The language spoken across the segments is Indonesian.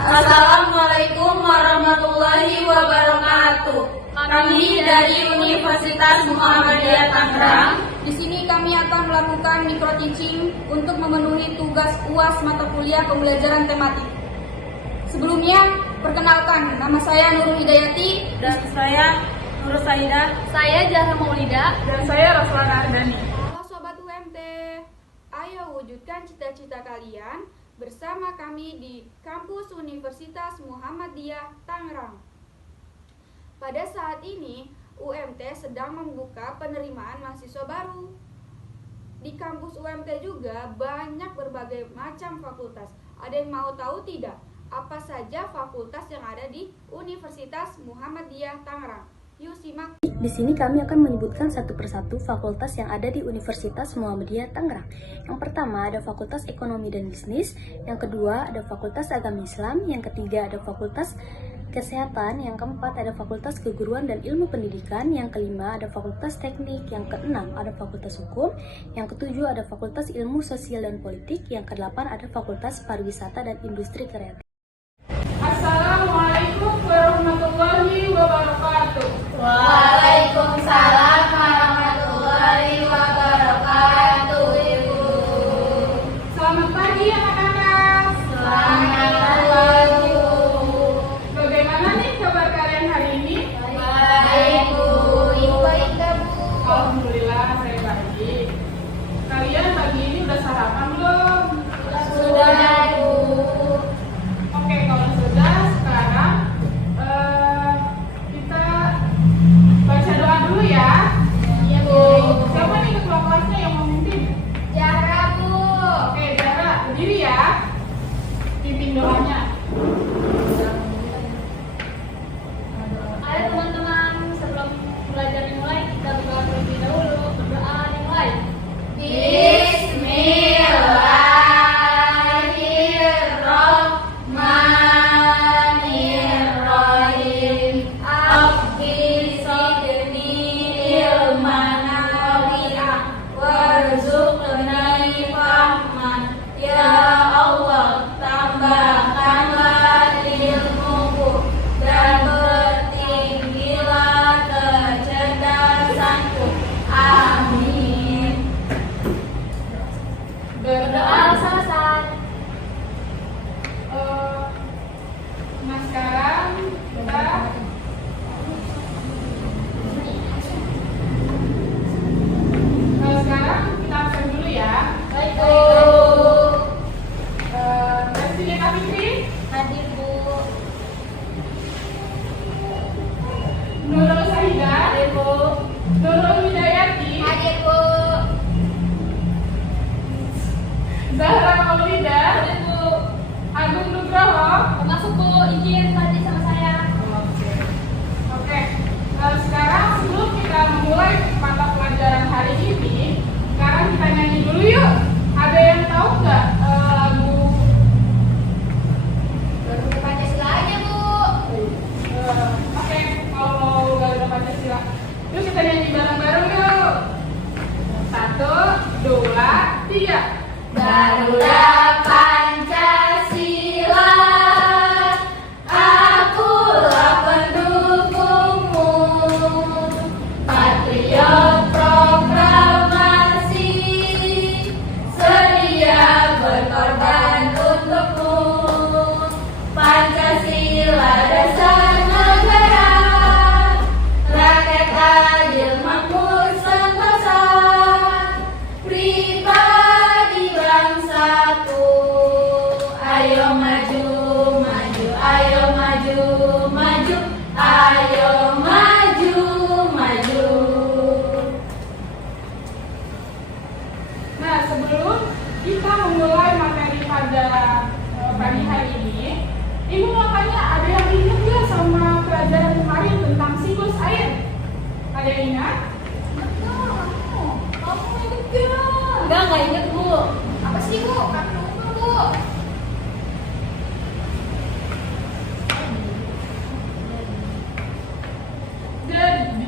Assalamualaikum warahmatullahi wabarakatuh. Kami dari Universitas Muhammadiyah Tangerang. Di sini kami akan melakukan micro teaching untuk memenuhi tugas UAS mata kuliah pembelajaran tematik. Sebelumnya, perkenalkan, nama saya Nurul Hidayati Dan saya Nur Saida. Saya Zahra Maulida. Dan saya Raslana Ardani. Halo Sobat UMT, ayo wujudkan cita-cita kalian bersama kami di kampus Universitas Muhammadiyah Tangerang. Pada saat ini, UMT sedang membuka penerimaan mahasiswa baru. Di kampus UMT juga banyak berbagai macam fakultas. Ada yang mau tahu tidak? Apa saja fakultas yang ada di Universitas Muhammadiyah Tangerang? Yuk simak. Di sini kami akan menyebutkan satu persatu fakultas yang ada di Universitas Muhammadiyah Tangerang. Yang pertama ada Fakultas Ekonomi dan Bisnis, yang kedua ada Fakultas Agama Islam, yang ketiga ada Fakultas Kesehatan, yang keempat ada Fakultas Keguruan dan Ilmu Pendidikan, yang kelima ada Fakultas Teknik, yang keenam ada Fakultas Hukum, yang ketujuh ada Fakultas Ilmu Sosial dan Politik, yang kedelapan ada Fakultas Pariwisata dan Industri Kreatif. Assalamualaikum warahmatullahi wabarakatuh. Waalaikumsalam warahmatullahi wabarakatuh, Ibu. Selamat pagi anak-anak. Selamat pagi, Bu. Bagaimana nih kabar kalian hari ini? Baik, Bu. Ibu baik nggak, Bu? Alhamdulillah saya baik. Kalian pagi ini udah sarapan belum? Sudah, Bu. Oke, kalau sudah, sekarang kita baca doa dulu ya. Iya, Bu. Siapa nih ketua kelasnya yang mau mimpin? Zahra, Bu. Oke, Zahra, berdiri ya. Pimpin doanya. Ayo teman-teman, sebelum belajar dimulai, kita berdoa terlebih dahulu. Berdoa dimulai. Bismillahirrahmanirrahim. Akhir sodni ilman nafi'ah warzuqni fahman. Ya Allah, tambahkanlah ilmuku dan bertinggilah kecerdasanku. Amin. Berdoa selesai. Nah sekarang kita absen dulu ya. Baik, Bu. Presiden Kak Fikri, Hadir, Bu. Nurul Saida, Hadir, Bu. Nurul Hidayati, Hadir, Bu. Zahra Maulida, Hadir, Bu. Agung Nugroho. Masuk, Bu. Izin hadir sama saya. Oke, sekarang sebelum kita memulai mata pelajaran hari ini, sekarang kita nyanyi dulu yuk. Ada yang tahu nggak lagu Garuda Pancasila aja, Bu. Oke, kalau mau Garuda Pancasila, yuk kita nyanyi bareng-bareng yuk. 1, 2, 3. Garuda Pancasila, akulah pendukungmu. Patriot proklamasi, sedia berkorban untukmu. Pancasila dasar negara, rakyat adil makmur sentosa, pribadi bangsaku. Ayo maju, maju, ayo maju, maju, ayo maju, maju. Nah, sebelum kita memulai materi pada pagi hari ini, Ibu mau tanya, ada yang ingat nggak sama pelajaran kemarin tentang siklus air? Ada yang ingat? Kamu inget gak? Enggak inget, Bu. Apa sih, Bu? Kakak lupa, Bu. Jadi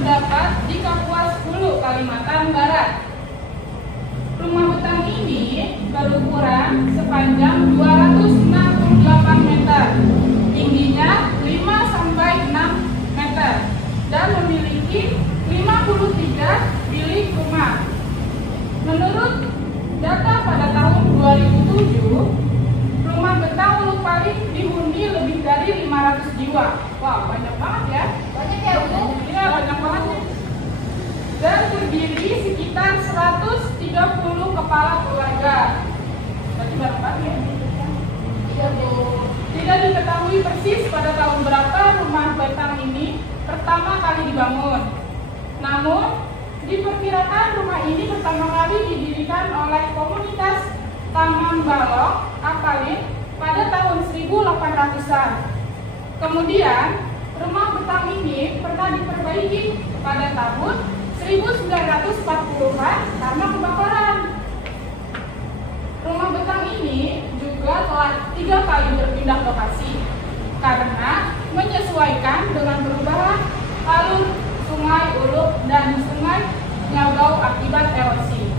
terdapat di Kapuas Hulu, Kalimantan Barat. Rumah betang ini berukuran sepanjang 268 meter, tingginya 5 sampai 6 meter, dan memiliki 53 bilik rumah. Menurut data pada tahun 2007, rumah betang Ulu Paling dihuni lebih dari 500 jiwa. Wah, banyak banget ya. Banyak ya, Bu? Iya, banyak banget nih. Dan terdiri sekitar 130 kepala keluarga. Berarti berapa ya? Iya, Bu. Tidak diketahui persis pada tahun berapa rumah betang ini pertama kali dibangun. Namun, diperkirakan rumah ini pertama kali didirikan oleh komunitas Taman Balok, Apalin pada tahun 1800-an. Kemudian, rumah betang ini pernah diperbaiki pada tahun 1940-an karena kebakaran. Rumah betang ini juga telah 3 kali berpindah lokasi karena menyesuaikan dengan perubahan alur Sungai Uluk dan Sungai Nyabau akibat erosi.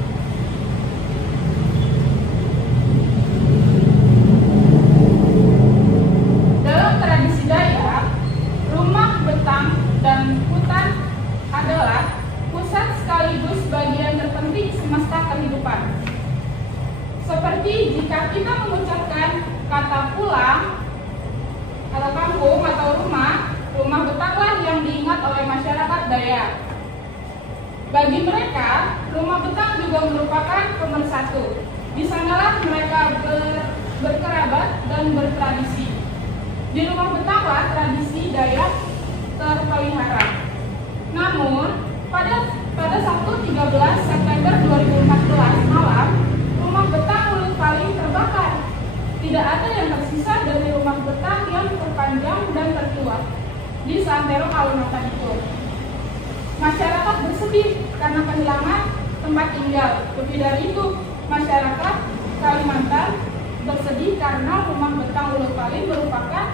Dalam tradisi Dayak, rumah betang dan hutan adalah pusat sekaligus bagian terpenting semesta kehidupan. Seperti jika kita mengucapkan kata pulang atau kampung atau rumah, rumah betanglah yang diingat oleh masyarakat Dayak. Bagi mereka, rumah betang juga merupakan pemersatu. Di sanalah mereka berkerabat dan bertradisi. Di rumah betanglah tradisi Dayak terpelihara. Namun, pada Sabtu 13 September 2014 malam, rumah betang Ulu Paling terbakar. Tidak ada yang tersisa dari rumah betang yang terpanjang dan tertua di Santero, Kalimantan itu. Masyarakat bersedih karena kehilangan tempat tinggal. Lebih dari itu, masyarakat Kalimantan bersedih karena rumah betang Ulu Paling merupakan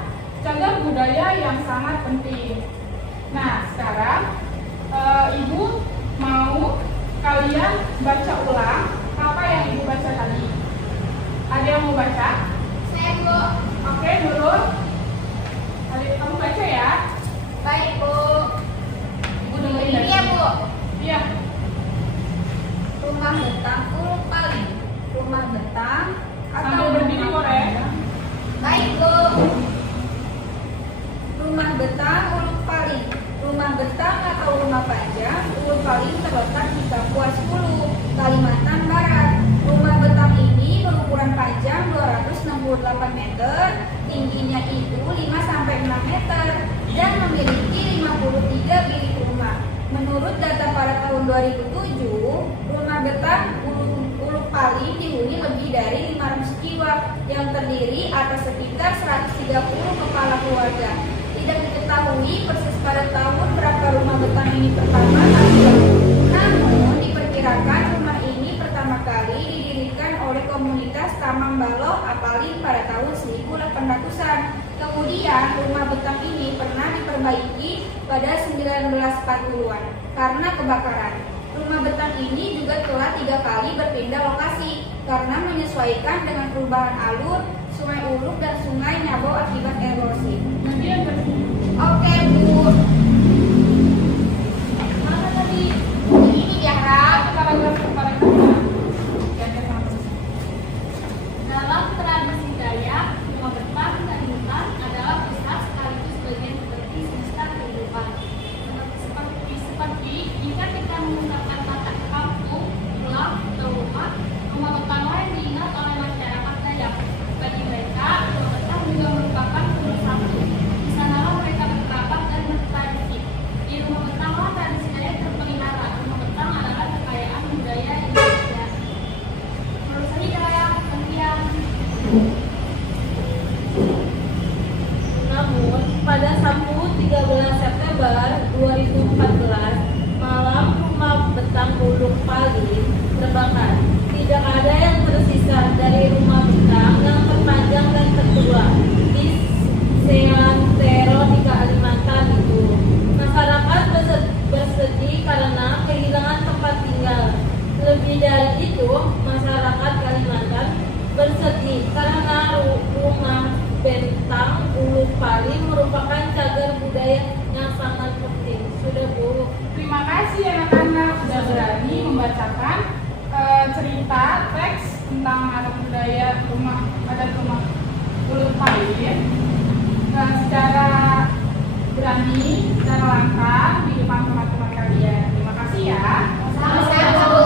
cagar budaya yang sangat penting. Nah, sekarang Ibu mau kalian baca ulang apa yang Ibu baca tadi. Ada yang mau baca? Saya, Bu. Oke, Nurul. Adik, kamu baca ya. Baik, Bu. Ibu dengerin Ini ya, Bu. Iya. Rumah betang Ulu Paling. Rumah betang Sambil berdiri, Kore. Baik, Bu. Rumah betang Ulu Paling. Rumah betang atau rumah panjang Ulu Paling terletak di Kapuas Hulu, Kalimantan Barat. Rumah betang ini berukuran panjang 268 meter, tingginya itu 5 sampai 6 meter, dan memiliki 53 bilik rumah. Menurut data pada tahun 2007, rumah betang Ulu Paling dihuni lebih dari 500 jiwa yang terdiri atas sekitar 130 kepala keluarga. Tidak diketahui persis pada tahun berapa rumah betang ini pertama kali dibangun. Namun diperkirakan rumah ini pertama kali didirikan oleh komunitas Taman Balok Apalin pada tahun 1800-an. Kemudian rumah betang ini pernah diperbaiki pada 1940-an karena kebakaran. Rumah betang ini juga telah 3 kali berpindah lokasi karena menyesuaikan dengan perubahan alur Sungai Uluk dan Sungai Nyabau akibat erosi. Nanti yang bersih. Oke, Bu. Mana tadi? Ini Tiara. Paragraf. Dalam tradisi Dayak, rumah betang dan hutan adalah pusat sekaligus bagian seperti semesta kehidupan. Seperti jika kita menggunakan kata kampung, pulang, atau rumah, rumah betanglah yang diingat oleh masyarakat Dayak. Bagi mereka, rumah betang juga merupakan pemersatu. Di sanalah mereka berkerabat dan bertradisi. karena kehilangan tempat tinggal. Lebih dari itu, masyarakat Kalimantan bersedih karena rumah bentang Ulu Pali merupakan cagar budaya yang sangat penting. Sudah, Bu. Terima kasih anak-anak sudah berani membacakan cerita teks tentang adat budaya adat rumah Ulu Pali secara berani, secara lantang di depan teman-teman kalian. Terima kasih ya. Sama-sama, Bu.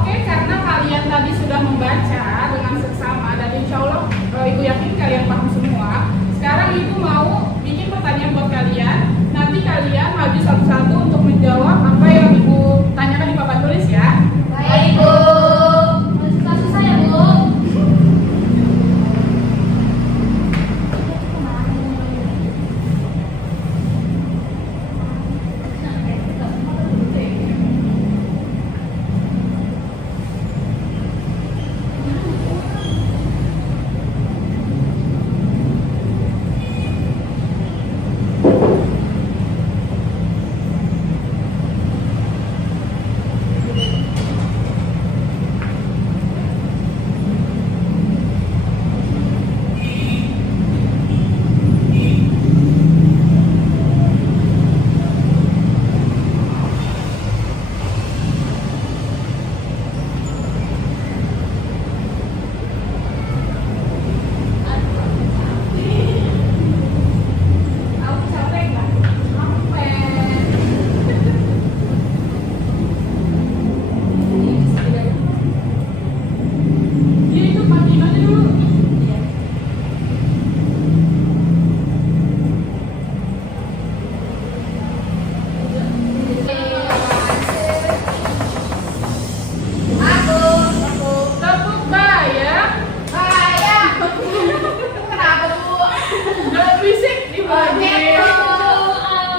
Oke, karena kalian tadi sudah membaca dengan seksama dan insya Allah Ibu yakin kalian paham semua. Sekarang Ibu mau bikin pertanyaan buat kalian. Nanti kalian maju satu-satu untuk menjawab apa yang Ibu tanyakan di papan tulis ya. Baik, Bu. Susah-susah ya, Bu. Aku capek nggak? Capek. Dia itu matiin aja dulu. Tepuk bayang. Kenapa, Bu? Jangan berisik di Begitu.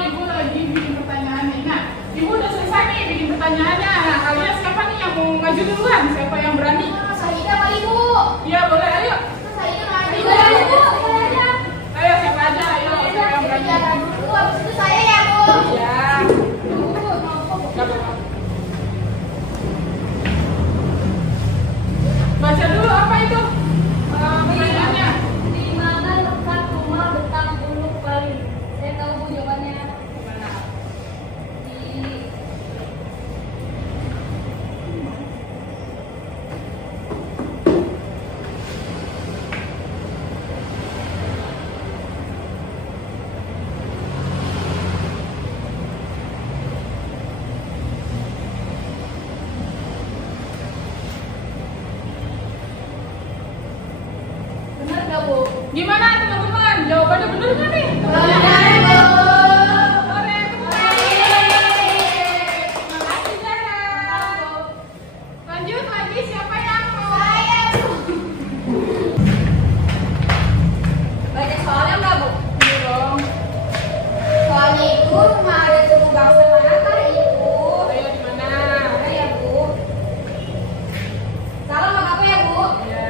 Ibu lagi bikin pertanyaannya. Nah, Ibu udah selesai nih bikin pertanyaannya. Nah, kalian siapa nih yang mau maju duluan? Siapa yang berani? Saya kali, Bu. Iya, boleh. Ayo. Saya maju. Ayo. Bu. Saya aja. Ayo, siapa aja? Ayo, siapa yang berani? Dulu, habis itu saya ya, Bu. Ya. Nggak apa-apa. Baca dulu apa itu? Pertanyaannya. Di mana letak rumah betang Ulu Pali? Saya tahu, Bu, jawabannya. Di benar nggak, Bu? Gimana teman-teman? Jawabannya benar nggak nih? Benar, Bu. Boleh, tepuk tangan. Terima kasih, Zara. Lanjut lagi, siapa yang mau? Saya, Bu. Baca soalnya nggak, Bu? Iya dong. Soalnya itu rumah adat suku bangsa manakah, Ibu? Ayo di mana? Mana ya, Bu? Salah apa ya, Bu? Ya.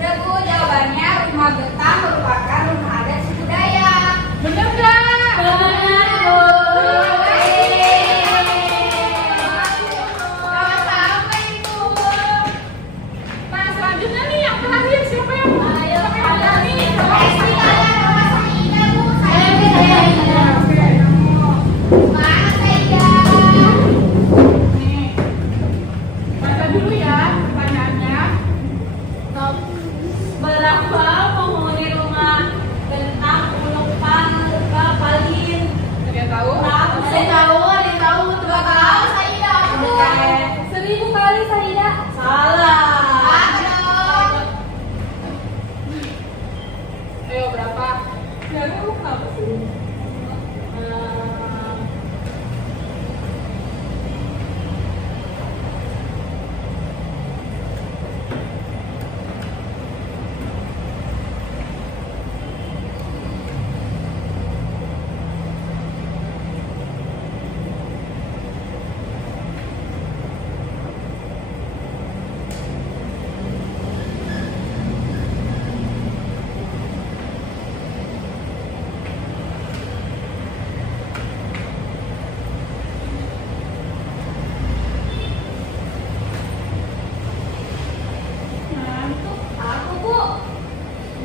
Udah, Bu, jawabannya rumah betang merupakan rumah adat suku Dayak. Bener nggak? Benar, Bu. Sama-sama, Ibu. Nah, selanjutnya nih yang terakhir siapa yang mau? Ayo, Siapa yang berani? Saya Saida, Bu. Saya Saida. Oke, kamu. Mana Saida? Nih. Baca dulu ya pertanyaannya. Berapa penghuni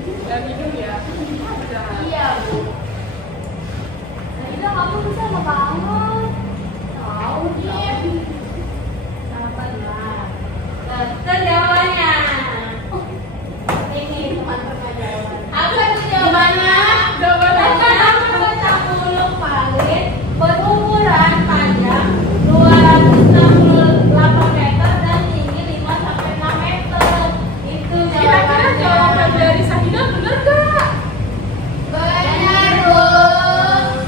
Dan hidung ya. Padahal. Iya, Bu. Aida, kamu bisa banget. Tahu dia. Sabarlah. Dokter jawabannya. Ini teman-teman jawaban. Apa itu jawabannya? Jawabannya Batang bulu paling berukuran panjang 268 meter dan tinggi 5 sampai 6 meter. Itu kira-kira jawaban jawabannya. dari Sahida bener gak? Benar, Bu.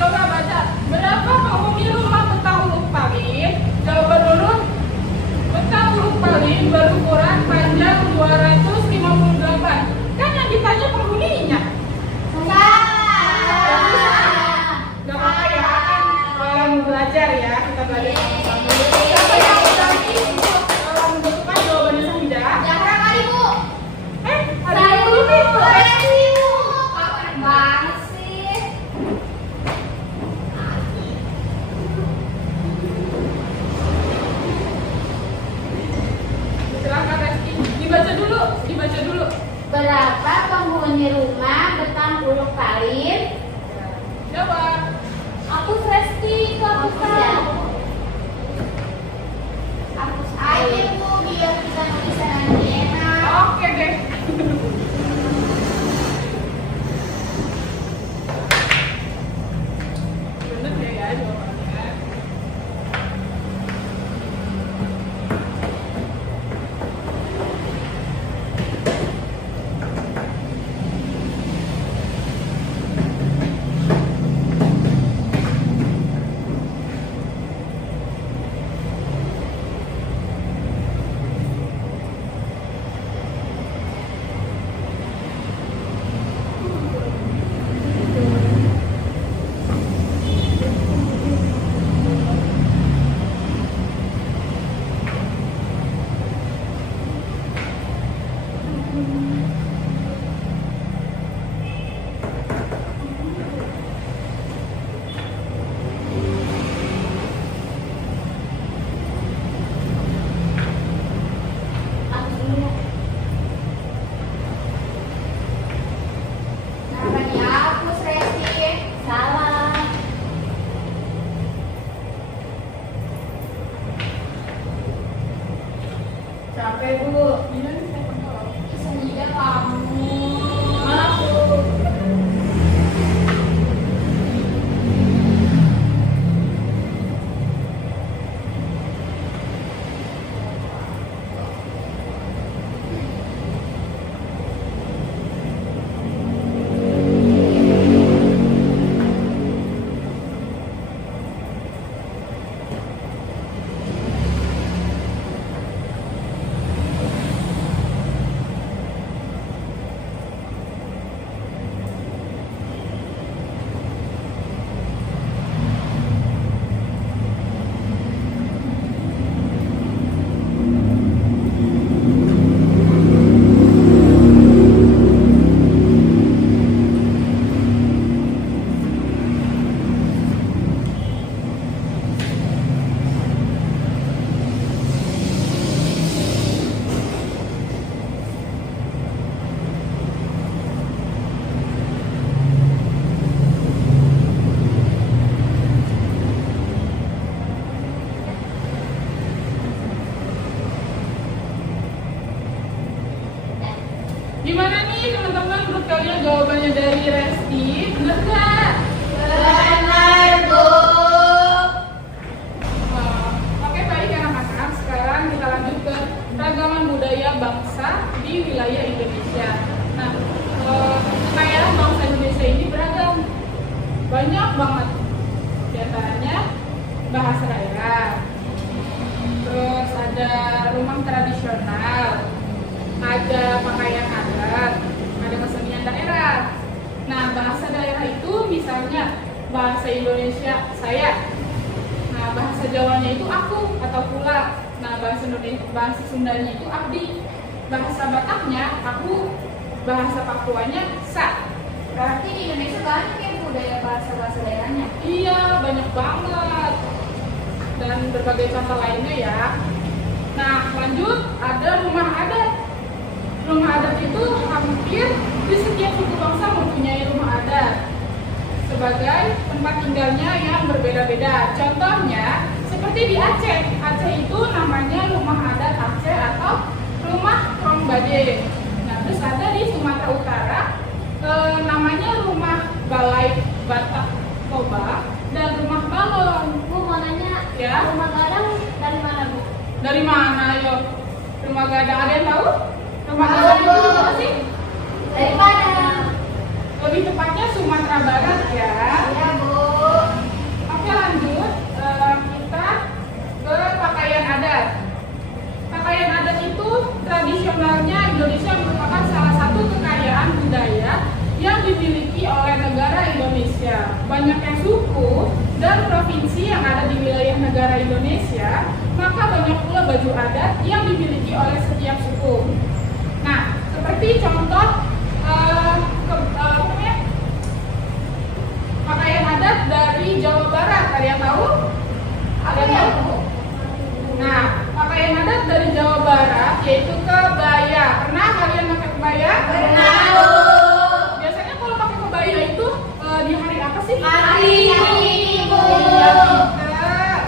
Coba baca. Berapa penghuni rumah betang huruf paling? Jawaban dulu. Betang huruf paling berukuran panjang 258. Kan yang ditanya penghuninya. Gak apa-apa ya, kan belajar ya, kita belajar sama-sama. Siapa yang berani untuk menentukan jawabannya Sahida? Jangan kali, Bu. Ada yang dulu nih. Kamu enak banget sih. Silakan Reski, dibaca dulu. Berapa penghuni rumah betang huruf paling? Jawab. Aku Resti, kamu tahu. Hapus aja, Bu, biar kita tulisan nanti enak. Oke deh. Bener ya jawabannya. Hapus dulu ya. Kenapa dihapus, Resti? Salah. Capek Bu. Iya nih saya kenal. Sehingga kamu. Masuk. Gimana nih teman-teman, menurut kalian jawabannya dari Resti bener gak? Benar, Bu. Oke baik anak-anak, sekarang kita lanjut ke keragaman budaya bangsa di wilayah Indonesia. Nah, kekayaan bangsa Indonesia ini beragam, banyak banget. Di antaranya bahasa daerah, terus ada rumah tradisional, ada pakaian adat, ada kesenian daerah. Nah, bahasa daerah itu misalnya bahasa Indonesia saya. Nah, bahasa Jawanya itu aku atau pula. Nah, bahasa Sundanya itu abdi. Bahasa Bataknya aku, bahasa Papuanya sa. Berarti di Indonesia banyak ya budaya bahasa-bahasa daerahnya. Iya, banyak banget. Dan berbagai contoh lainnya ya. Nah, lanjut ada rumah adat. Rumah adat itu hampir di setiap suku bangsa mempunyai rumah adat sebagai tempat tinggalnya yang berbeda-beda. Contohnya seperti di Aceh. Aceh itu namanya rumah adat Aceh atau rumah Rongbade. Nah, terus ada di Sumatera Utara namanya rumah Balai Batak Toba dan rumah Balon. Bu, mau nanya, Ya. rumah gadang dari mana, Bu? Dari mana yo? Rumah gadang ada yang tahu? Rumah gadang itu di mana sih? Dari mana? Lebih tepatnya Sumatera Barat ya. Ya, Bu. Oke, lanjut. Kita ke pakaian adat. Pakaian adat itu tradisionalnya Indonesia merupakan salah satu kekayaan budaya yang dimiliki oleh negara Indonesia. Banyaknya suku dan provinsi yang ada di wilayah negara Indonesia, maka banyak pula baju adat yang dimiliki oleh setiap suku. Nah, seperti contoh pakaian adat dari Jawa Barat, ada yang tahu? Ada yang tahu? Nah, pakaian adat dari Jawa Barat yaitu kebaya. Pernah kalian pakai kebaya? Pernah, Bu. Biasanya kalau pakai kebaya itu di hari apa sih? Hari ini, Bu. Iya, pinter.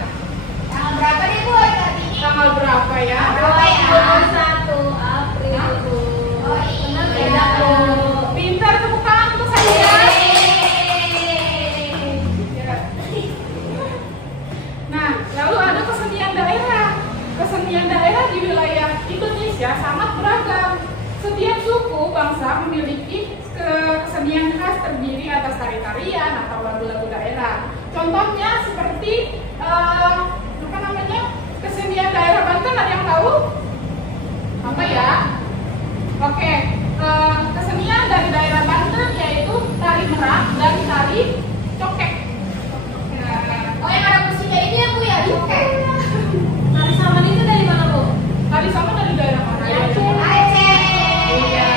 Tanggal berapa nih, Bu? Hari ini? Tanggal berapa ya? Berapa ya? 1 April, Bu. Oh iya. Beda, Bu. Pinter, tepuk tangan untuk saya. Ya. Nah, lalu ada kesenian daerah. Kesenian daerah di wilayah Indonesia sangat beragam. Setiap suku bangsa memiliki kesenian khas terdiri atas tari-tarian atau lagu-lagu daerah. Contohnya seperti apa namanya? Kesenian daerah Banten, ada yang tahu? Apa ya? Oke, kesenian dari daerah Banten yaitu tari merak dan tari cokek. Oh, yang ada musiknya ini ya, Bu, ya? Oke. Tari saman itu dari mana, Bu? Tari sama dari daerah mana? Ya? Aceh. Iya,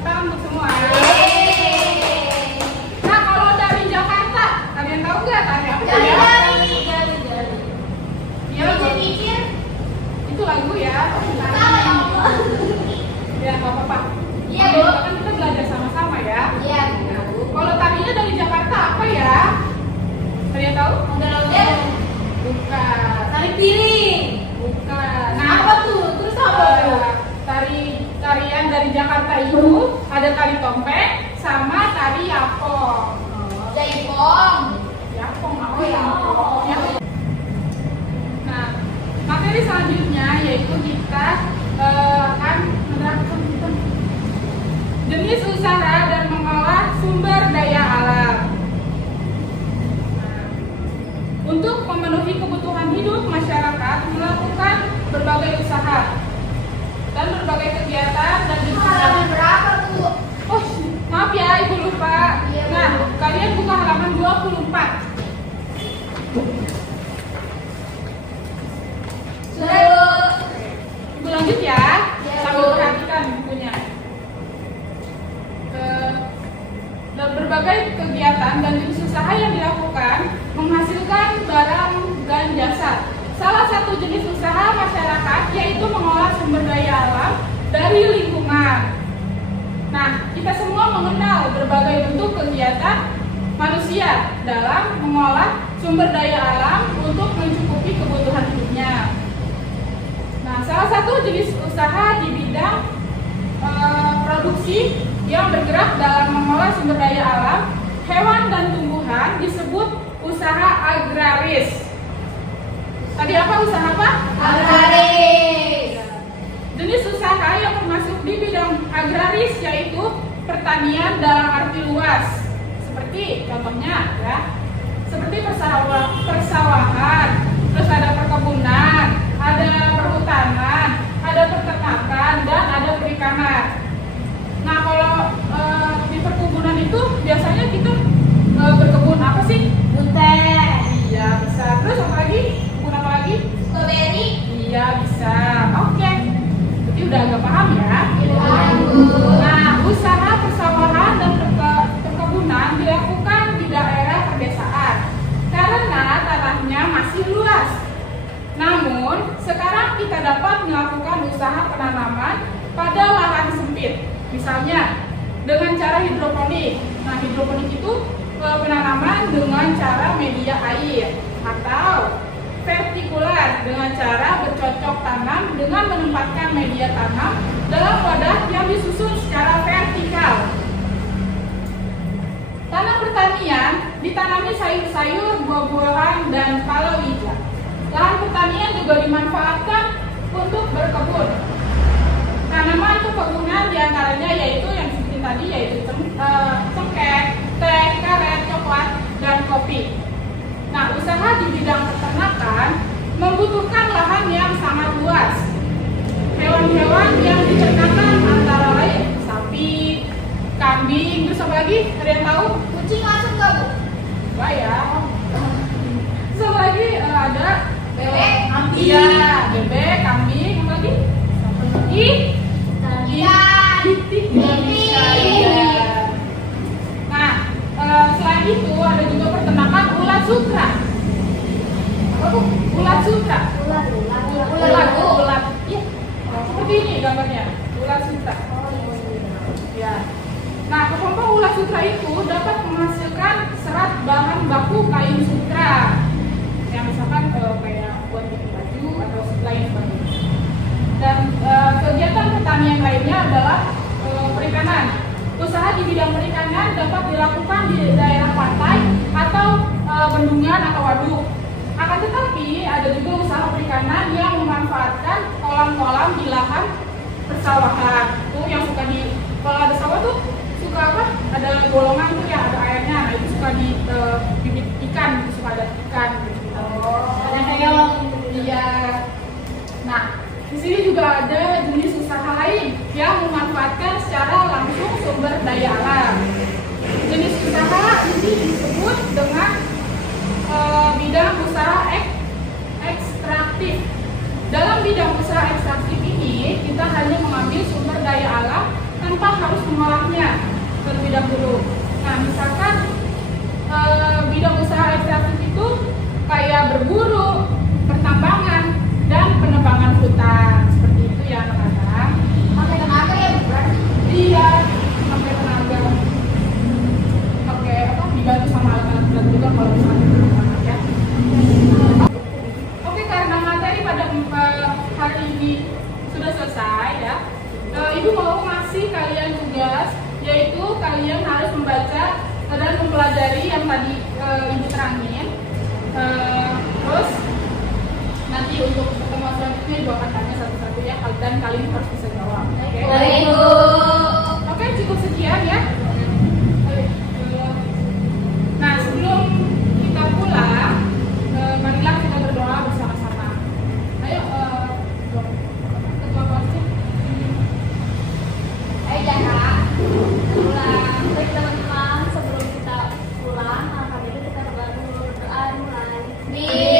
salam untuk semua. Nah, kalau dari Jakarta, kalian tahu nggak tari apa? Jari-jari. Iya, lagu. Mikir. Itu lagu ya. Tahu ya, Bu? Ya, nggak apa-apa. Iya, Oke, Bu. kan kita belajar sama-sama ya. Iya. Nah, kalau tarinya dari Jakarta apa ya? Kalian tahu? Ondel-ondel. Bukan. Tari piring. Bukan. Apa tuh? Terus apa, Bu? Tarian dari Jakarta itu ada tari topeng sama tari yapong. Jaipong. Yapong apa Oh, ya? yapong. Nah, materi selanjutnya yaitu kita akan menerapkan jenis usaha dan mengolah sumber daya alam. Nah, untuk memenuhi kebutuhan hidup masyarakat melakukan berbagai usaha dan berbagai kegiatan dan Halaman berapa, Bu? Oh, maaf ya, Ibu lupa. Iya, Bu. Nah, kalian buka halaman 24. Sudah, Bu. Ibu lanjut ya, Iya, sambil Bu. perhatikan bukunya. Dan berbagai kegiatan dan jenis usaha yang dilakukan menghasilkan barang dan jasa. Salah satu jenis usaha masyarakat yaitu mengolah sumber daya alam dari lingkungan. Nah, kita semua mengenal berbagai bentuk kegiatan manusia dalam mengolah sumber daya alam untuk mencukupi kebutuhan hidupnya. Nah, salah satu jenis usaha di bidang produksi yang bergerak dalam mengolah sumber daya alam, hewan dan tumbuhan disebut usaha agraris. Tadi apa usaha apa? Agraris. Jenis usaha yang termasuk di bidang agraris yaitu pertanian dalam arti luas. Seperti contohnya ya, seperti persawahan, terus ada perkebunan, ada perhutanan, ada peternakan, dan ada perikanan. Nah, kalau di perkebunan itu biasanya kita berkebun apa sih? Teh. Iya, bisa. Terus apa lagi? Kebun apa lagi? Strawberry. Iya, bisa. Oke. Berarti udah agak paham ya? Paham, Bu. Nah, usaha persawahan dan perkebunan dilakukan di daerah pedesaan karena tanahnya masih luas. Namun, sekarang kita dapat melakukan usaha penanaman pada lahan sempit. Misalnya dengan cara hidroponik. Nah, hidroponik itu penanaman dengan cara media air, atau vertikular dengan cara bercocok tanam dengan menempatkan media tanam dalam wadah yang disusun secara vertikal. Tanah pertanian ditanami sayur-sayur, buah-buahan, dan palawija. Lahan pertanian juga dimanfaatkan untuk berkebun. Tanaman kebunan diantaranya yaitu yang seperti tadi, yaitu cengkeh, teh, karet, coklat, dan kopi. Nah, usaha di bidang peternakan membutuhkan lahan yang sangat luas. Hewan-hewan yang diternakan antara lain sapi, kambing, terus apa lagi? Ada yang tahu? Kucing masuk nggak, Bu? Wah ya. Terus apa lagi? Ada Bebek, kambing. Iya, bebek, kambing, apa lagi? Ikan. Nah, selain itu ada juga peternakan ulat sutra. Apa Bu? Ulat sutra. Ulat. Iya. Seperti ini gambarnya. Ulat sutra. Ya. Nah, kelompok ulat sutra itu dapat menghasilkan serat bahan baku kain sutra. Yang misalkan kayak buat bikin baju atau lain sebagainya. Dan kegiatan pertanian lainnya adalah perikanan. Usaha di bidang perikanan dapat dilakukan di daerah pantai atau bendungan atau waduk. Akan tetapi ada juga usaha perikanan yang memanfaatkan kolam-kolam di lahan persawahan. Tuh yang suka di, kalau ada sawah tuh suka apa? Ada bolongan tuh yang ada airnya. Nah, itu suka di bibit ikan, suka ada ikan gitu. Ada keong. Iya. Nah, di sini juga ada jenis usaha lain yang memanfaatkan secara langsung sumber daya alam. Jenis usaha ini disebut dengan bidang usaha ekstraktif. Dalam bidang usaha ekstraktif ini, kita hanya mengambil sumber daya alam tanpa harus mengolahnya terlebih dahulu. Nah, misalkan bidang usaha ekstraktif itu kayak berburu, pertambangan, dan penebangan hutan. Seperti itu ya anak-anak. Pakai tenaga ya, Bu? Berarti. Iya, pakai tenaga. Oke, dibantu sama alat-alat berat juga kalau misalnya anak-anak ya. Oke, karena materi pada hari ini sudah selesai ya. Ibu mau ngasih kalian tugas, yaitu kalian harus membaca dan mempelajari yang tadi Ibu terangin. Terus nanti untuk pertemuan selanjutnya Ibu akan tanya satu-satu ya, dan kalian harus bisa jawab. Oke? Baik, Bu. Oke, cukup sekian ya. Nah, sebelum kita pulang, marilah kita berdoa bersama-sama. Ayo, ketua Polsek. Ayo jangan pulang. Baik teman-teman, sebelum kita pulang, alhamdulillah kita baru berdoa mulai.